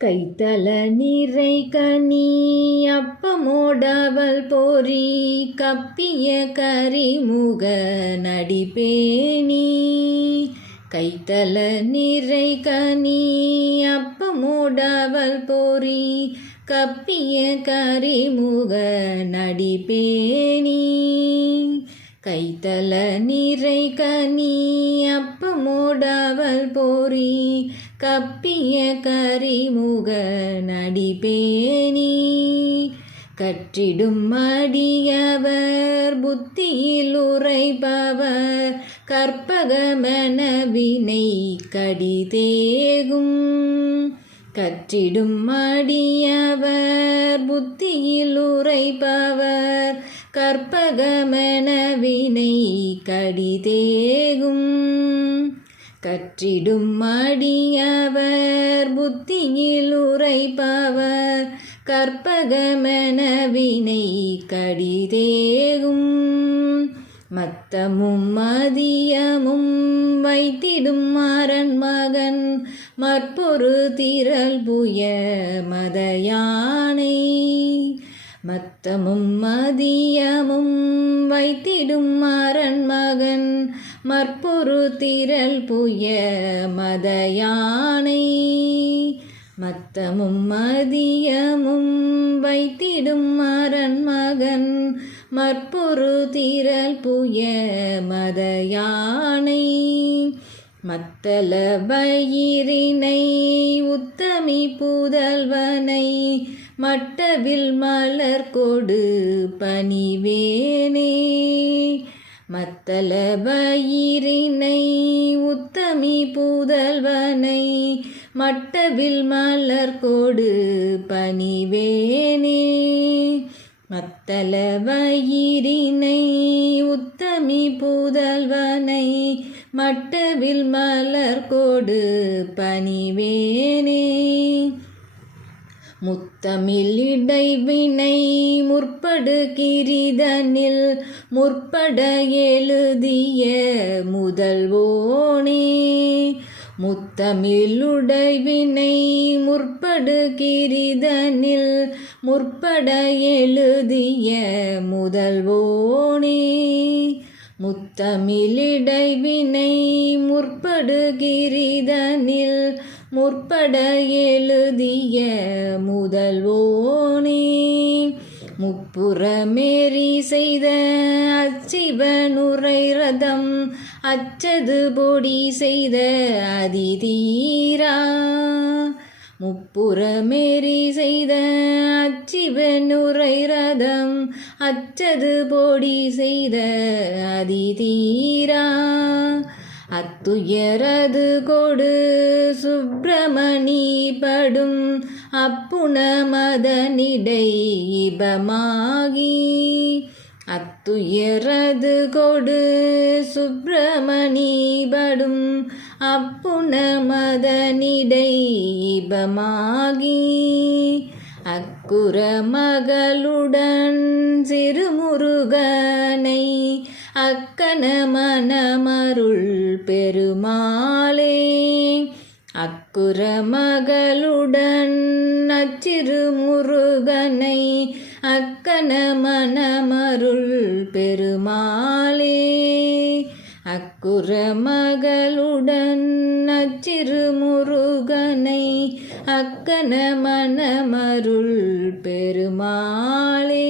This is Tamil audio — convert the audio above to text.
கைத்தல நிறை கனி அப்பமோடவள் போரி கப்பிய கரிமுக நடிப்பேணி கைத்தல நிறை கனி அப்பமோடவள் போரி கப்பிய கரிமுக நடிப்பேணி கைத்தல நிறை கனி அப்பமோடவள் போரி கப்பிய கரிமுக நடிப்பேணி கற்றிடும் அடியவர் புத்தியில் உரைப்பவர் கற்பகமென வினை கடிதேகும் கற்றிடும் அடியவர் புத்தியில் உரைப்பவர் கற்பகமனவினை கடிதேகும். கற்றிடும் அடியவர் புத்தியில் உரைப்பவர் கற்பகமனவினை கடிதேகும். மத்தமும் மதியமும் வைத்திடும் மாறன் மகன் மற்பொரு திரள் புய மதயானை. மத்தமும் மதியமும் வைத்திடும் மாறன் மகன் மற்பொரு திரள் புய மதயானை. மத்தமும் மதியமும் வைத்திடும் மாறன் மகன் மற்பொரு திரள் புய மதயானை. மத்தல பயிரினை உத்தமி புதல்வனை. மட்டவில் மலர் கொடு பணிவேனே. மத்தல பயிரினை உத்தமி புதல்வனை மட்டவில் மலர் கொடு பணிவேனே. மத்தல வயிரினை உத்தமி புதல்வனை மட்டவில் மலர் கொடு பணிவேனே. முத்தமிழ் இடைவினை முற்படு கிரிதனில் முற்பட எழுதிய முதல்வோனே முத்தமிழுடைவினை முற்படு கிரிதனில் முற்பட எழுதிய முதல்வோனே முத்தமிழிடைவினை முற்படு கிரிதனில் முற்பட எழுதிய முதல்வோனே முப்புறமேறி செய்த அச்சிவனுரை ரதம் அச்சது பொடி செய்த அதிதீரா. முப்புறமேறி செய்த அச்சிவனுரை ரதம் அச்சது பொடி செய்த அதிதீரா. அத்துயரது கொடு சுப்பிரமணி படும் அப்புன இபமாகி. அத்துயரது கொடு சுப்பிரமணி படும் அப்புன இபமாகி. அக்குற மகளுடன் சிறுமுருகனை அக்கன மனமருள் பெருமாளே. அக்குற மகளுடன் அச்சிறு அக்கன மனமருள் பெருமாளே. அக்குற மகளுடன் அச்சிறு முருகனை அக்கன மனமருள் பெருமாளே.